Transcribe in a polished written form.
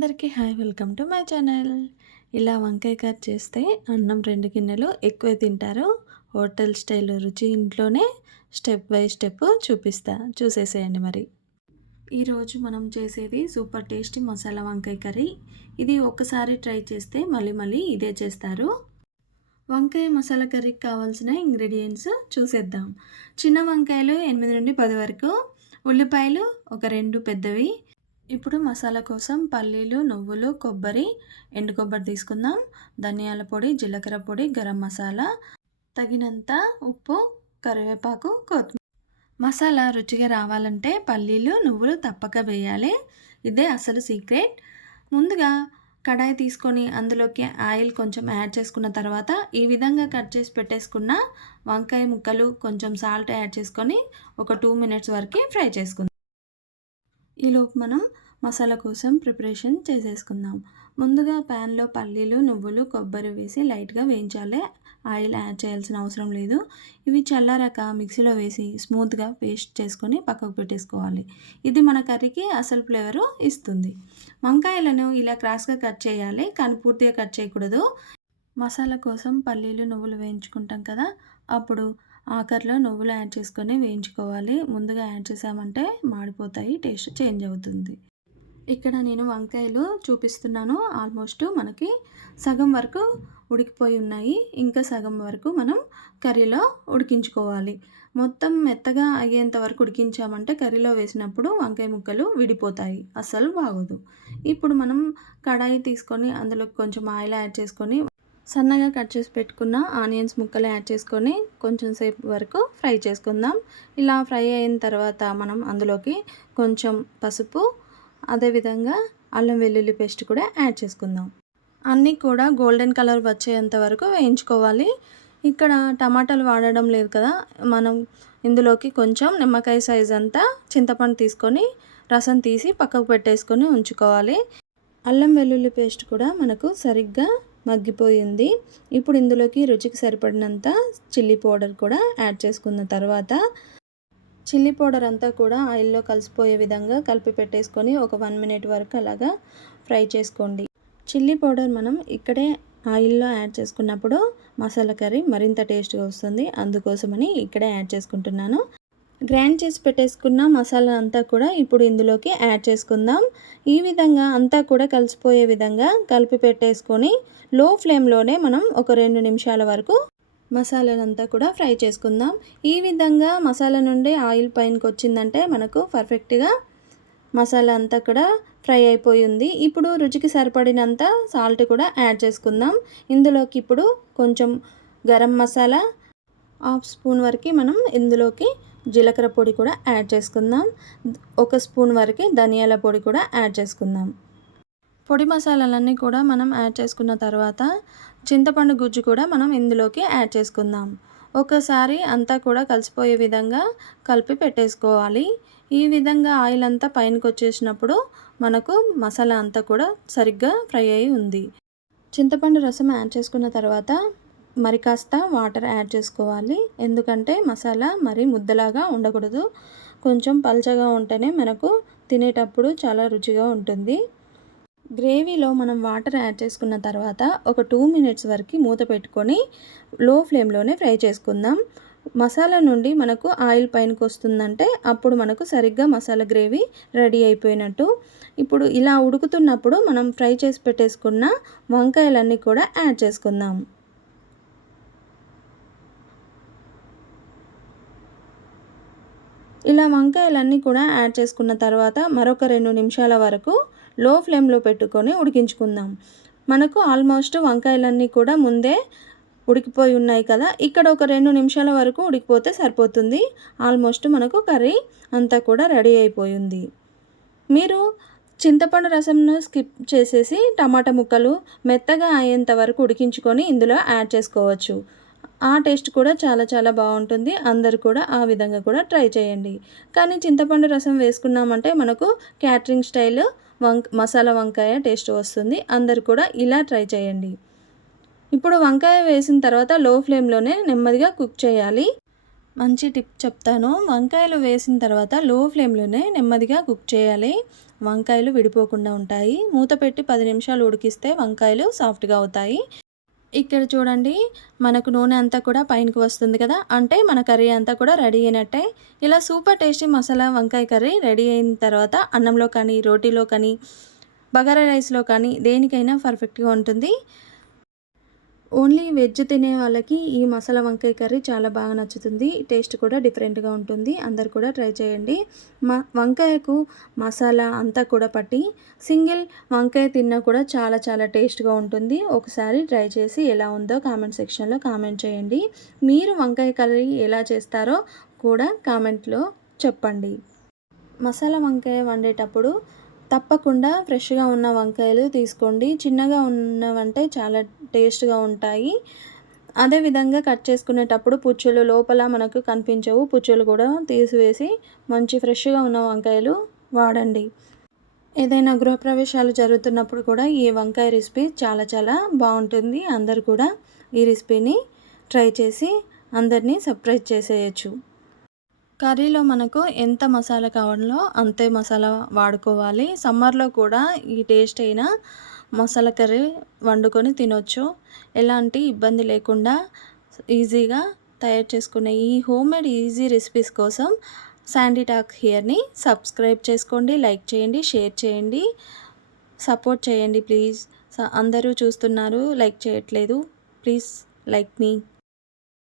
అందరికీ hi welcome to my channel. ఇలా వంకాయ కర్రీ చేస్తే అన్నం 2 గిన్నెలు ఎక్కువే తింటారు. హోటల్ స్టైల్ రుచి ఇంట్లోనే స్టెప్ బై స్టెప్ చూసేసేయండి మరి. ఈరోజు మనం చేసేది సూపర్ టేస్టీ మసాలా వంకాయ కర్రీ. ఇది ఒక్కసారి ట్రై చేస్తే మళ్ళీ మళ్ళీ ఇదే చేస్తారు. వంకాయ మసాలా కర్రీకి కావాల్సిన ఇంగ్రీడియంట్స్ చూసేద్దాం. చిన్న వంకాయలు 8 నుండి 10 వరకు, ఉల్లిపాయలు ఒక 2 పెద్దవి. ఇప్పుడు మసాలా కోసం పల్లీలు, నువ్వులు, కొబ్బరి, ఎండు కొబ్బరి తీసుకుందాం. ధనియాల పొడి, జీలకర్ర పొడి, గరం మసాలా, తగినంత ఉప్పు, కరివేపాకు, కొత్తిమీర. మసాలా రుచిగా రావాలంటే పల్లీలు, నువ్వులు తప్పక వేయాలి. ఇదే అసలు సీక్రెట్. ముందుగా కడాయి తీసుకొని అందులోకి ఆయిల్ కొంచెం యాడ్ చేసుకున్న తర్వాత ఈ విధంగా కట్ చేసి పెట్టేసుకున్న వంకాయ ముక్కలు, కొంచెం సాల్ట్ యాడ్ చేసుకొని ఒక 2 మినిట్స్ వరకు ఫ్రై చేసుకుందాం. ఈలోపు మనం మసాలా కోసం ప్రిపరేషన్ చేసేసుకుందాం. ముందుగా ప్యాన్లో పల్లీలు, నువ్వులు, కొబ్బరి వేసి లైట్గా వేయించాలి. ఆయిల్ యాడ్ చేయాల్సిన అవసరం లేదు. ఇవి చల్లారాక మిక్సీలో వేసి స్మూత్గా పేస్ట్ చేసుకొని పక్కకు పెట్టేసుకోవాలి. ఇది మన కర్రీకి అసలు ఫ్లేవరు ఇస్తుంది. వంకాయలను ఇలా క్రాస్గా కట్ చేయాలి, కానీ పూర్తిగా కట్ చేయకూడదు. మసాలా కోసం పల్లీలు, నువ్వులు వేయించుకుంటాం కదా, అప్పుడు ఆఖరిలో నువ్వులు యాడ్ చేసుకొని వేయించుకోవాలి. ముందుగా యాడ్ చేసామంటే మాడిపోతాయి, టేస్ట్ చేంజ్ అవుతుంది. ఇక్కడ నేను వంకాయలు చూపిస్తున్నాను. ఆల్మోస్ట్ మనకి సగం వరకు ఉడికిపోయి ఉన్నాయి. ఇంకా సగం వరకు మనం కర్రీలో ఉడికించుకోవాలి. మొత్తం మెత్తగా అయ్యేంత వరకు ఉడికించామంటే కర్రీలో వేసినప్పుడు వంకాయ ముక్కలు విడిపోతాయి, అస్సలు బాగోదు. ఇప్పుడు మనం కడాయి తీసుకొని అందులో కొంచెం ఆయిల్ యాడ్ చేసుకొని సన్నగా కట్ చేసి పెట్టుకున్న ఆనియన్స్ ముక్కలు యాడ్ చేసుకొని కొంచెం సేపు వరకు ఫ్రై చేసుకుందాం. ఇలా ఫ్రై అయిన తర్వాత మనం అందులోకి కొంచెం పసుపు, అదేవిధంగా అల్లం వెల్లుల్లి పేస్ట్ కూడా యాడ్ చేసుకుందాం. అన్నీ కూడా గోల్డెన్ కలర్ వచ్చేంత వరకు వేయించుకోవాలి. ఇక్కడ టమాటాలు వాడడం లేదు కదా, మనం ఇందులోకి కొంచెం నిమ్మకాయ సైజ్ అంతా చింతపండు తీసుకొని రసం తీసి పక్కకు పెట్టేసుకొని ఉంచుకోవాలి. అల్లం వెల్లుల్లి పేస్ట్ కూడా మనకు సరిగ్గా మగ్గిపోయింది. ఇప్పుడు ఇందులోకి రుచికి సరిపడినంత చిల్లీ పౌడర్ కూడా యాడ్ చేసుకున్న తర్వాత చిల్లీ పౌడర్ అంతా కూడా ఆయిల్లో కలిసిపోయే విధంగా కలిపి పెట్టేసుకొని ఒక 1 మినిట్ వరకు అలాగా ఫ్రై చేసుకోండి. చిల్లీ పౌడర్ మనం ఇక్కడే ఆయిల్లో యాడ్ చేసుకున్నప్పుడు మసాలా కర్రీ మరింత టేస్ట్గా వస్తుంది. అందుకోసమని ఇక్కడే యాడ్ చేసుకుంటున్నాను. గ్రైండ్ చేసి పెట్టేసుకున్న మసాలా అంతా కూడా ఇప్పుడు ఇందులోకి యాడ్ చేసుకుందాం. ఈ విధంగా అంతా కూడా కలిసిపోయే విధంగా కలిపి పెట్టేసుకొని లో ఫ్లేమ్లోనే మనం ఒక 2 నిమిషాల వరకు మసాలానంతా కూడా ఫ్రై చేసుకుందాం. ఈ విధంగా మసాలా నుండి ఆయిల్ పైనకి వచ్చిందంటే మనకు పర్ఫెక్ట్గా మసాలా అంతా కూడా ఫ్రై అయిపోయింది. ఇప్పుడు రుచికి సరిపడినంత సాల్ట్ కూడా యాడ్ చేసుకుందాం. ఇందులోకి ఇప్పుడు కొంచెం గరం మసాలా, 1/2 స్పూన్ వరకు మనం ఇందులోకి జీలకర్ర పొడి కూడా యాడ్ చేసుకుందాం. 1 స్పూన్ వరకు ధనియాల పొడి కూడా యాడ్ చేసుకుందాం. పొడి మసాలాలన్నీ కూడా మనం యాడ్ చేసుకున్న తర్వాత చింతపండు గుజ్జు కూడా మనం ఇందులోకి యాడ్ చేసుకుందాం. ఒకసారి అంతా కూడా కలిసిపోయే విధంగా కలిపి పెట్టేసుకోవాలి. ఈ విధంగా ఆయిల్ అంతా పైనకి వచ్చేసినప్పుడు మనకు మసాలా అంతా కూడా సరిగ్గా ఫ్రై అయి ఉంది. చింతపండు రసం యాడ్ చేసుకున్న తర్వాత మరి కాస్త వాటర్ యాడ్ చేసుకోవాలి. ఎందుకంటే మసాలా మరి ముద్దలాగా ఉండకూడదు, కొంచెం పల్చగా ఉంటేనే మనకు తినేటప్పుడు చాలా రుచిగా ఉంటుంది. గ్రేవీలో మనం వాటర్ యాడ్ చేసుకున్న తర్వాత ఒక 2 మినిట్స్ వరకు మూత పెట్టుకొని లో ఫ్లేమ్లోనే ఫ్రై చేసుకుందాం. మసాలా నుండి మనకు ఆయిల్ పైనకి వస్తుందంటే అప్పుడు మనకు సరిగ్గా మసాలా గ్రేవీ రెడీ అయిపోయినట్టు. ఇప్పుడు ఇలా ఉడుకుతున్నప్పుడు మనం ఫ్రై చేసి పెట్టేసుకున్న వంకాయలన్నీ కూడా యాడ్ చేసుకుందాం. ఇలా వంకాయలన్నీ కూడా యాడ్ చేసుకున్న తర్వాత మరొక 2 నిమిషాల వరకు లో ఫ్లేమ్లో పెట్టుకొని ఉడికించుకుందాం. మనకు ఆల్మోస్ట్ వంకాయలన్నీ కూడా ముందే ఉడికిపోయి ఉన్నాయి కదా, ఇక్కడ ఒక 2 నిమిషాల వరకు ఉడికిపోతే సరిపోతుంది. ఆల్మోస్ట్ మనకు కర్రీ అంతా కూడా రెడీ అయిపోయింది. మీరు చింతపండు రసంను స్కిప్ చేసేసి టమాటా ముక్కలు మెత్తగా అయ్యేంత వరకు ఉడికించుకొని ఇందులో యాడ్ చేసుకోవచ్చు. ఆ టేస్ట్ కూడా చాలా చాలా బాగుంటుంది. అందరూ కూడా ఆ విధంగా కూడా ట్రై చేయండి. కానీ చింతపండు రసం వేసుకున్నామంటే మనకు క్యాటరింగ్ స్టైల్ మసాలా వంకాయ టేస్ట్ వస్తుంది. అందరూ కూడా ఇలా ట్రై చేయండి. ఇప్పుడు వంకాయ వేసిన తర్వాత లో ఫ్లేమ్లోనే నెమ్మదిగా కుక్ చేయాలి. మంచి టిప్ చెప్తాను. వంకాయలు వేసిన తర్వాత లో ఫ్లేమ్‌లోనే నెమ్మదిగా కుక్ చేయాలి. వంకాయలు విడిపోకుండా ఉంటాయి. మూత పెట్టి 10 నిమిషాలు ఉడికిస్తే వంకాయలు సాఫ్ట్‌గా అవుతాయి. ఇక్కడ చూడండి, మనకు నూనె అంతా కూడా పైనకి వస్తుంది కదా! అంటే మన కర్రీ అంతా కూడా రెడీ అయినట్టే. ఇలా సూపర్ టేస్టీ మసాలా వంకాయ కర్రీ రెడీ అయిన తర్వాత అన్నంలో కానీ, రోటీలో కానీ, బగారా రైస్‌లో కానీ దేనికైనా పర్ఫెక్ట్‌గా ఉంటుంది. ఓన్లీ వెజ్ తినే వాళ్ళకి ఈ మసాలా వంకాయ కర్రీ చాలా బాగా నచ్చుతుంది. టేస్ట్ కూడా డిఫరెంట్‌గా ఉంటుంది. అందరూ కూడా ట్రై చేయండి. వంకాయకు మసాలా అంతా కూడా పట్టి సింగిల్ వంకాయ తిన్నా కూడా చాలా చాలా టేస్ట్‌గా ఉంటుంది. ఒకసారి ట్రై చేసి ఎలా ఉందో కామెంట్ సెక్షన్‌లో కామెంట్ చేయండి. మీరు వంకాయ కర్రీ ఎలా చేస్తారో కూడా కామెంట్‌లో చెప్పండి. మసాలా వంకాయ వండేటప్పుడు తప్పకుండా ఫ్రెష్‌గా ఉన్న వంకాయలు తీసుకోండి. చిన్నగా ఉన్నవంటే చాలా టేస్ట్‌గా ఉంటాయి. అదేవిధంగా కట్ చేసుకునేటప్పుడు పుచ్చులు లోపల మనకు కనిపించవు. పుచ్చులు కూడా తీసివేసి మంచి ఫ్రెష్‌గా ఉన్న వంకాయలు వాడండి. ఏదైనా గృహప్రవేశాలు జరుగుతున్నప్పుడు కూడా ఈ వంకాయ రెసిపీ చాలా చాలా బావుంటుంది. అందరూ కూడా ఈ రెసిపీని ట్రై చేసి అందరినీ సర్ప్రైజ్ చేసేయొచ్చు. కర్రీలో మనకు ఎంత మసాలా కావాలో అంతే మసాలా వాడుకోవాలి. సమ్మర్‌లో కూడా ఈ టేస్ట్ అయిన మసాలా కర్రీ వండుకొని తినొచ్చు. ఎలాంటి ఇబ్బంది లేకుండా ఈజీగా తయారు చేసుకునే ఈ హోమ్‌మేడ్ ఈజీ రెసిపీస్ కోసం శాండీ టాక్ హియర్‌ని సబ్స్క్రైబ్ చేసుకోండి, లైక్ చేయండి, షేర్ చేయండి, సపోర్ట్ చేయండి ప్లీజ్. అందరూ చూస్తున్నారు, లైక్ చేయట్లేదు. Please like me.